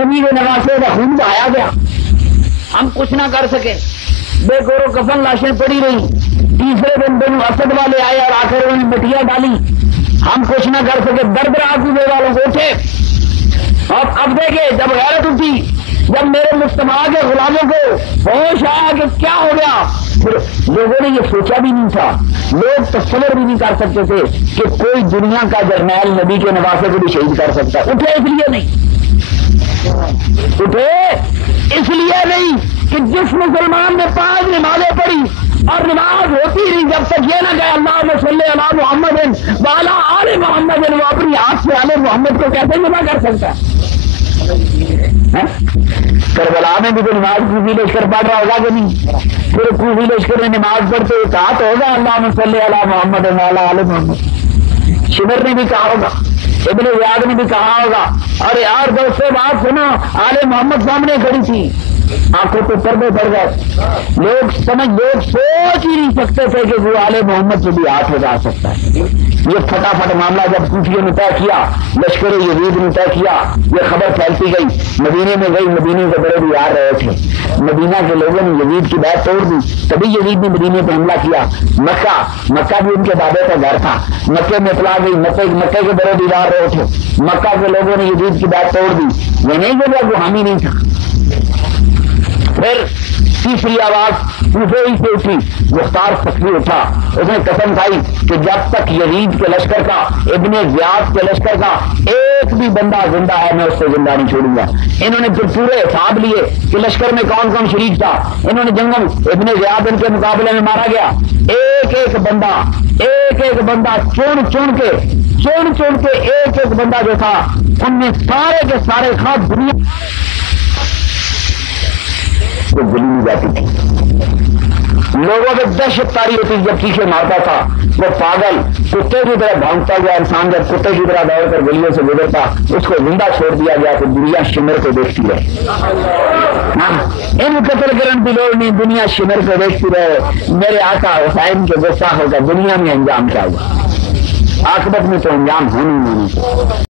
نبی کے نواسے کا خون بہایا گیا، ہم کچھ نہ کر سکے، بے گورو کفن لاشیں پڑی رہی، تیسرے دن بنو اسد والے آئے اور آخر انہوں نے مٹیاں ڈالی، ہم کچھ نہ کر سکے، درد رہا کوبے والوں کو اٹھے، اور اب دیکھے جب غیرت اٹھی، جب میرے مجتمع کے غلاموں کو ہوش آیا کہ کیا ہو گیا، پھر لوگوں نے یہ سوچا بھی نہیں تھا، لوگ تصور بھی نہیں کر سکتے تھے کہ کوئی دنیا کا جرنیل نبی کے نواسے کو بھی شہید کر سکتا، اٹھے اس لیے نہیں، اٹھے اس لیے نہیں کہ جس مسلمان نے 5 نمازیں پڑھی اور نماز ہوتی رہی جب تک یہ نہ کہے اللہم صلی علی محمد وعلی آل محمد، وہ اپنی ہاتھ سے آل محمد کو کیسے جمع کر سکتا ہے؟ کربلا میں بھی تو نماز کوفی لشکر پڑھ رہا ہوگا کہ نہیں؟ پھر کوفی لشکر میں نماز پڑھتے ہوئے کہا تو ہوگا اللہم صلی علی محمد وعلی آل محمد، شمر نے بھی کہا ہوگا، ابن زیاد نے بھی کہا ہوگا، اور یار دوستو بات سنو، آل محمد سامنے کھڑی تھی، آنکھوں پہ پردے پڑ گئے، لوگ سوچ ہی نہیں سکتے تھے کہ وہ آل محمد سے بھی ہاتھ لگا سکتا ہے۔ یہ فٹافٹ معاملہ جب کوفیوں نے طے کیا، لشکر یزید نے طے کیا، یہ خبر پھیلتی گئی، مدینے میں گئی، مدینے کے بڑے بھی آ رہے تھے، مدینہ کے لوگوں نے یزید کی بیعت توڑ دی، تبھی یزید نے مدینے پہ حملہ کیا، مکہ بھی ان کے دادے کا گھر تھا، مکے میں اطلاع گئی، مکے کے بڑے دیوار رہے تھے، مکہ کے لوگوں نے یزید کی بیعت توڑ دی، یہ نہیں کہ وہ حامی نہیں تھا۔ پھر تیسری آواز کوفے ہی سے اٹھی، مختار سخی اٹھا، اس نے قسم کھائی کہ جب تک یزید کے لشکر کا، ابن زیاد کے لشکر کا ایک بھی بندہ زندہ ہے میں اس سے زندہ نہیں چھوڑوں گا۔ انہوں نے پھر پورے حساب لیے کہ لشکر میں کون کون شریک تھا، انہوں نے جنگل ابن زیاد ان کے مقابلے میں مارا گیا، ایک ایک بندہ چن کے ایک بندہ جو تھا ان میں سارے کے سارے خاص دنیا کو گلی نہیں جاتی تھی، لوگوں میں دہشت تاری ہوتی جب چیخے مارتا تھا، وہ پاگل کتے کی طرح بھاگتا ہوا انسان جب کتے کی طرح دوڑ کر گلیوں سے گزرتا، اس کو زندہ چھوڑ دیا گیا تو دنیا شمر کو دیکھتی رہے، ان قتل کرن کی لوڑ نہیں، دنیا شمر کو دیکھتی رہے، میرے آقا حسین کے غصہ ہوگا، دنیا میں انجام کیا ہوا، عاقبت میں تو انجام ہونے نہیں۔